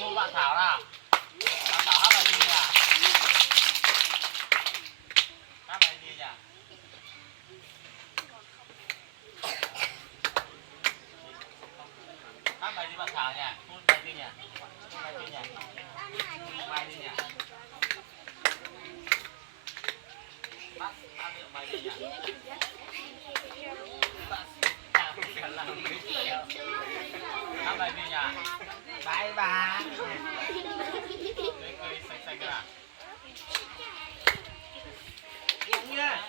một bạn Thảo nào. Bạn Thảo hát bài gì nhỉ? Hát bài gì nhỉ? Hát bài gì bạn Thảo nhỉ? Phun bài gì nhỉ? Bài gì nhỉ? Bài gì nhỉ? Hát được bài gì nhỉ? Hát bài gì nhỉ? Bài bà. Cây xanh xanh cái nào? Đúng nha.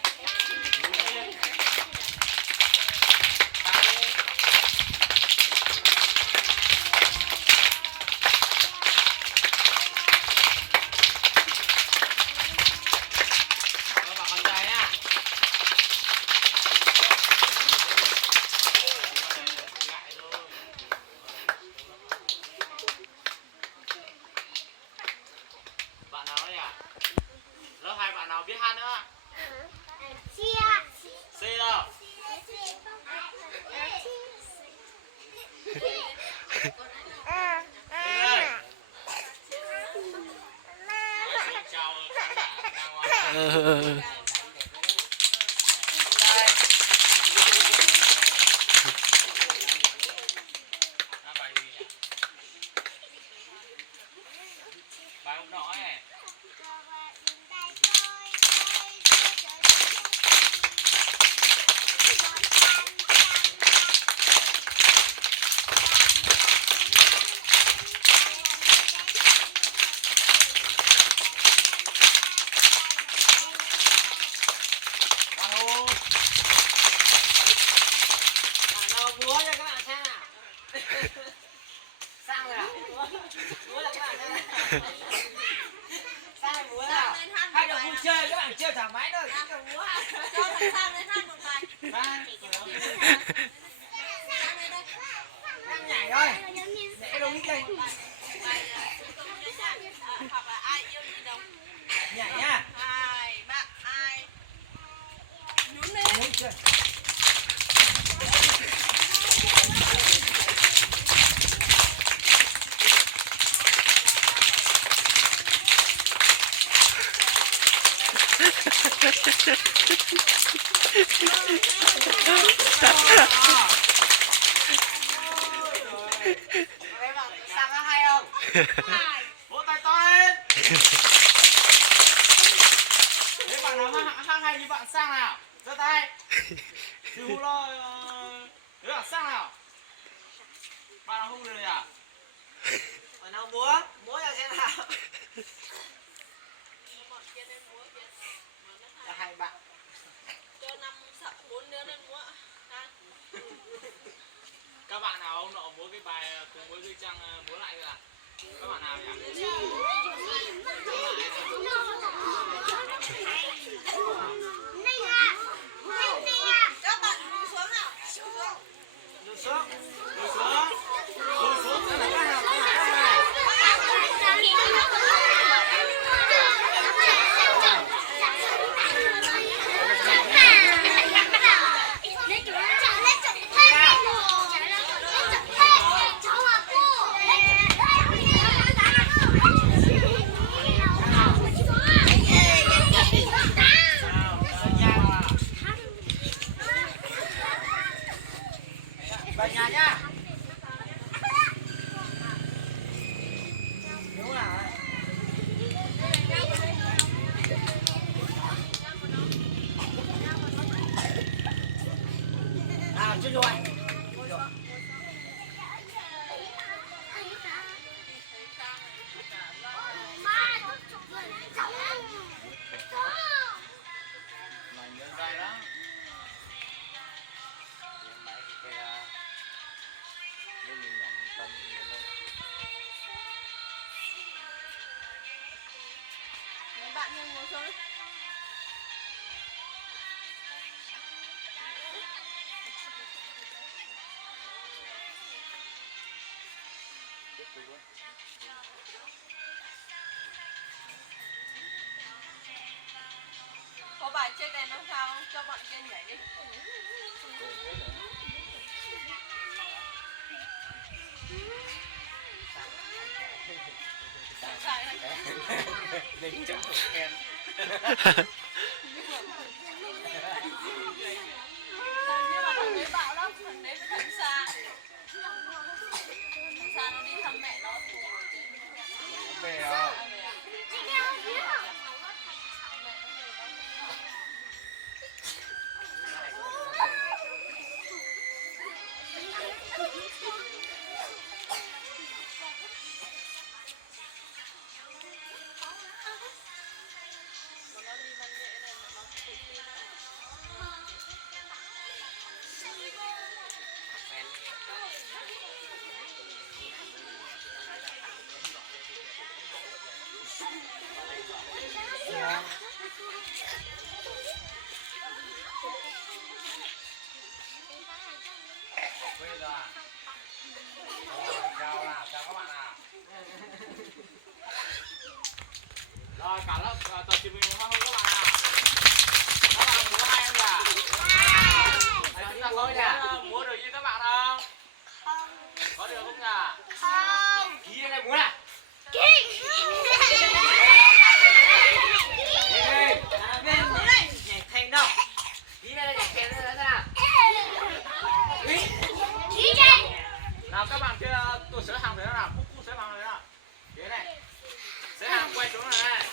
Bạn nào đấy à? Lớp 2 bạn nào biết hát nữa? C đâu? Chào khán giả đang ngoài. Bài gì nhỉ? Bài hôm nọ ấy. Múa cho các bạn xem nào. Sang rồi à? Múa cho các bạn xem nào. Sang múa nào. Hay là vui chơi, các bạn chơi thoải mái thôi. Múa. Cho thằng Sang lên hát một bài. Đang nhảy thôi. Để đâu đi đây. Hoặc là ai yêu gì đâu. Nhảy nhá. 2, 3, ai. Nhún lên. Nhún chơi. Các bạn Sang hát hay không? Vỗ tay to lên. Nếu bạn nào hát hay như bạn Sang nào, giơ tay. Thì hú lo. Nếu bạn Sang nào. Bạn nào không được à? Bạn nào múa cho xem nào. Là hai bạn. Cho 4 đứa lên múa. Các bạn nào ông nọ múa cái bài cùng với Duy Trăng múa lại cơ à? Các bạn nào nhỉ? Các bạn lùi xuống nào. Lùi xuống. Lùi xuống. Lùi xuống. Đây là các nào? Về nhà nhá. Đúng nào đấy. À, chưa rồi. Mày nhớ dai đó. Mấy bạn nhanh ngồi xuống. Có bài check đèn không sao không? Cho bọn kia nhảy đi. Đỉnh chấm thủ khen. Nhưng mà thằng đấy bạo lắm, thằng đấy với thằng Sa. Thằng Sa nó đi thăm mẹ nó tù ở trên. Về à? Mà nó đi văn nghệ này mà nó tự tin á. Bây giờ à? Chào các bạn à. Rồi cả lớp tập truyền hình hoa hồng các bạn à. Các bạn múa hay không nhỉ? Đấy, chúng ta có nhỉ? Múa được như các bạn không? Không. Có được không nhỉ? Không. Ký đây này múa này. Nhảy thành đâu? Ký đây nhảy thành ra ra. Nào các bạn kia tôi xếp hàng thế nào? Cúc xếp hàng thế nào? Thế này. Xếp hàng quay xuống này.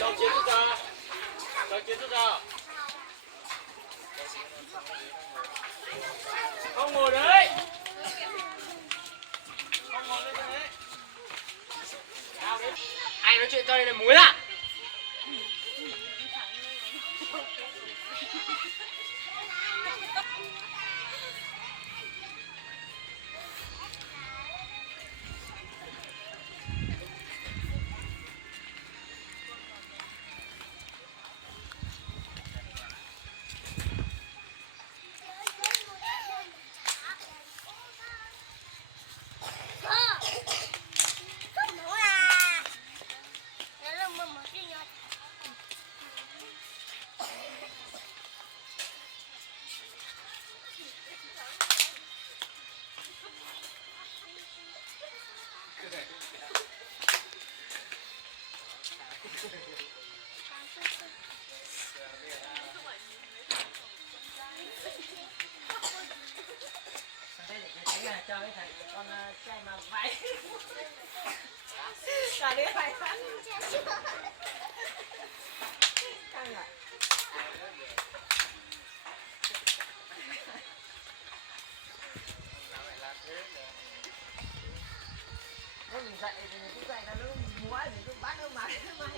Cháu chiến rút ra. Cháu chiến rút ra. Không ngồi đấy. Không ngồi đấy. Nào đấy. Ai nói chuyện cho đây là muối à? Cho cái thằng con trai mà vãi. Cả đứa phải phát. Căng à? Nó mình dạy thì mình cũng dạy là nó múa thì cũng bắt nó mà hết rồi.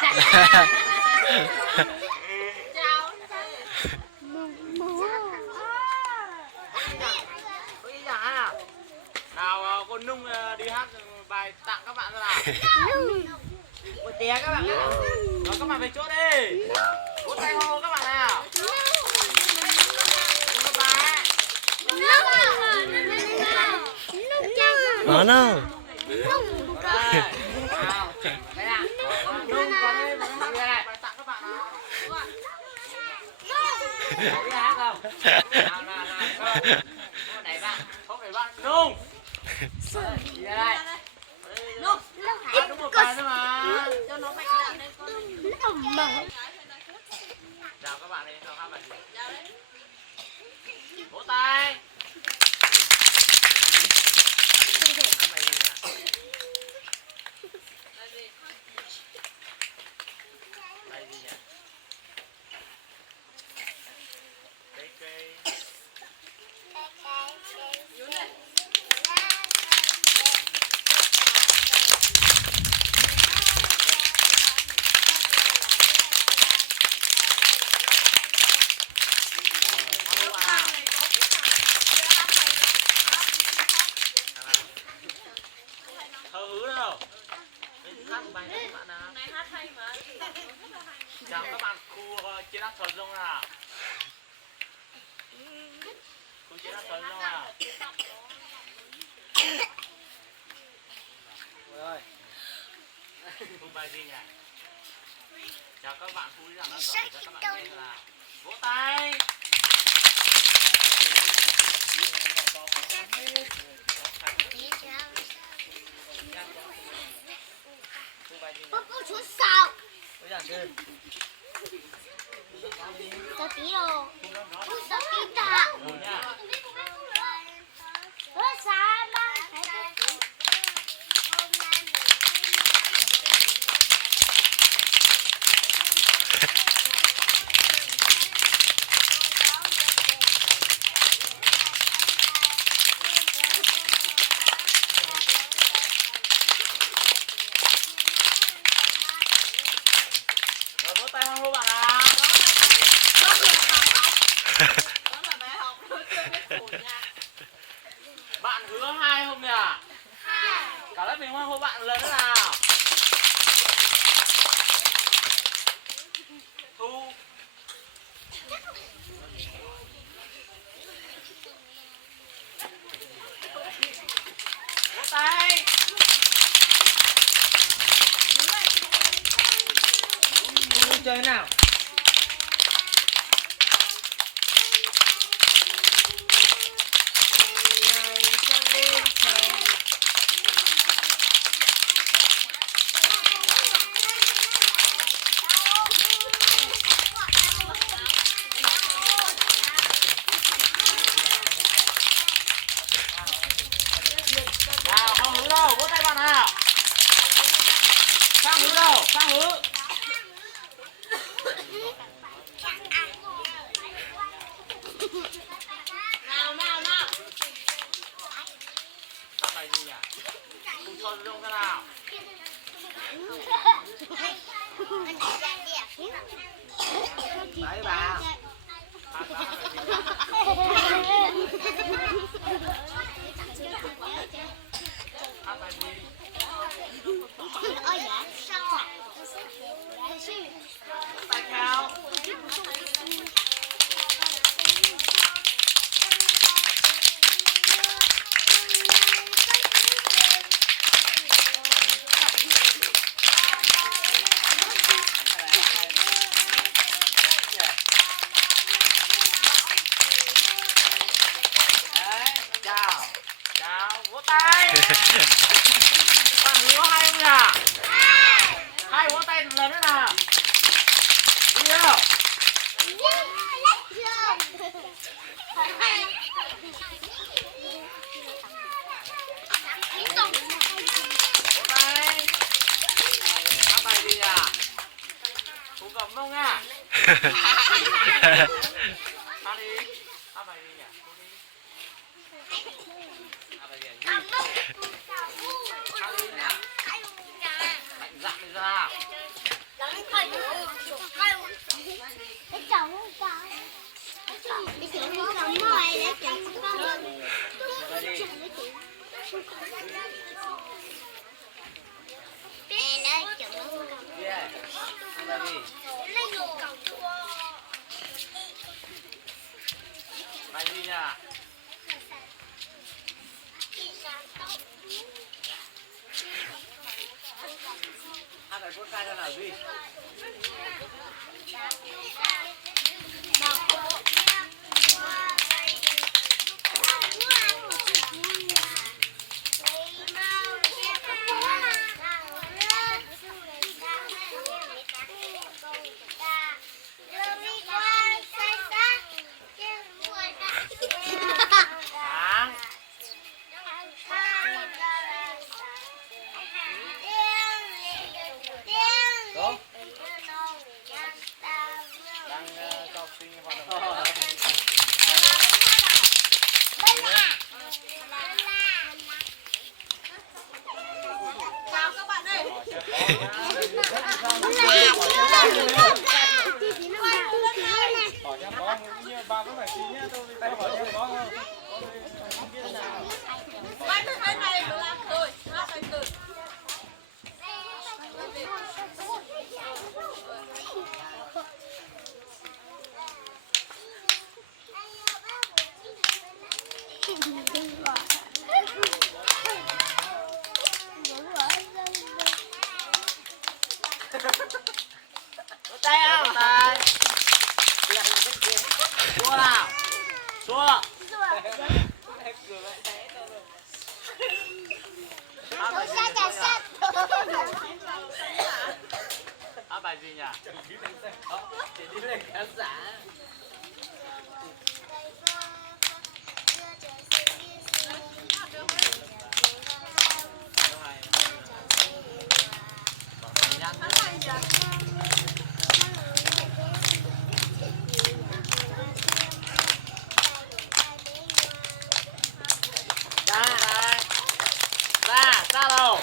Chào. Có ý chẳng nào? Nào cô Nung đi hát bài tặng các bạn nào. Một té các bạn nào. Rồi các bạn về chỗ đi. Vỗ tay hô các bạn nào. Một bài. Nó đâu? Đây. Nào. Đây nào. Nung có đi một bài tặng các bạn nào. Có đi hát không? Nào. Không đẩy bạn. Không đẩy bạn. Nung. Đi ra đây. Nung. Đúng một bài thôi mà. Cho nó mạnh dạn lên con. Chào các bạn đi, chào các bạn. Chào đấy. Vỗ tay. Đây gì nhỉ? Cây. Nhún này. Thơ hứa đâu? Mình hát một bài cho các bạn nào. Này hát hay mà. Chào các bạn khu chiến áp thuần dung nào. Khu chiến áp thuần dung nào. Ôi ơi. Khu bài gì nhỉ? Chào các bạn khu giảng đơn đó để cho các bạn nghe nào. Vỗ tay. Khu bài gì nhỉ? Bố chú sao? Khu giảng đơn. Sao tí đâu? Bố sao tí ta? Ngồi nha. Bố sao mà? Rồi vỗ tay hoan hô bạn nào. Đó là bài học thôi, chưa biết phổ nha. Bạn hứa hai không nhỉ? Cả lớp mình hoan hô bạn lần nữa nào. Thu. Vỗ tay. Chơi nào. Nào, không hứa đâu, vỗ tay bạn nào. Sang hứa đâu, sang hứa. Nào. Sao bài gì nhỉ? Cùng cho dung thế nào. Đấy bà. Hát bài gì? Ôi dạ, sao ạ? Tay theo. Đấy, chào, vỗ tay. Bạn hứa hay không nhỉ? Hai vỗ tay một lần nữa nào. Đi đâu? Vỗ tay. Hát bài gì nhỉ? Cùng cầm không nha. Hát đi. Hát bài gì nhỉ? Hát bài gì nhỉ? Hát đi nào. Mạnh dạn đi ra nào. Để chồng con con. Để chồng con con mồi để chồng con con. Mẹ nói chồng con con. Yeah. Là gì? Lấy đồ cầu chua. Bài gì nhỉ? Hai bài podcast cho nào gì? Sáng. Đúng. Đang cho học sinh hoạt động. Chào các bạn ơi. Hỏi em có như ba có phải xí nhá, tôi hỏi em có không? Bạn bên này là cười, là phải cười. Vỗ tay nào. Vỗ tay. Xua nào. Xua. Hát bài gì nhỉ? Chỉ đi lên khán giả. Ra đâu?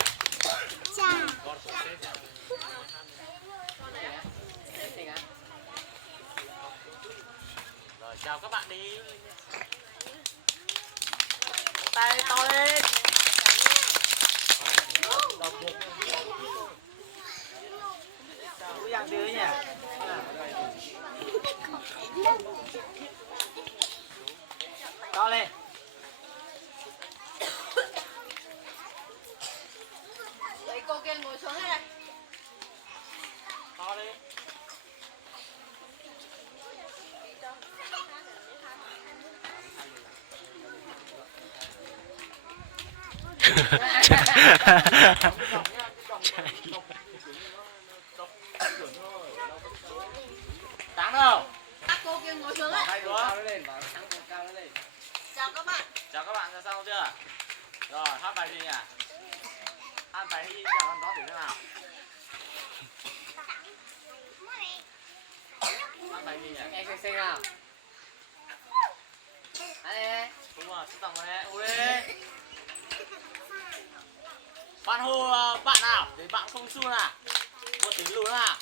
Rồi chào các bạn đi. Tay to lên. Chào dạng đứa nhỉ? To lên. Đấy cô kia ngồi xuống đây này. To lên. Sáng đâu? Các cô kia ngồi xuống đây. Hai đứa. Chào các bạn. Chào các bạn, ra sao chưa? Rồi, hát bài gì nhỉ? Hát bài hy chào con đó thử thế nào? Hát bài gì nhỉ? Em xinh nào. Đây. Đúng rồi, xin tặng này. Ui. Bạn hô bạn nào? Để bạn không xu nào. Một tiếng luôn à?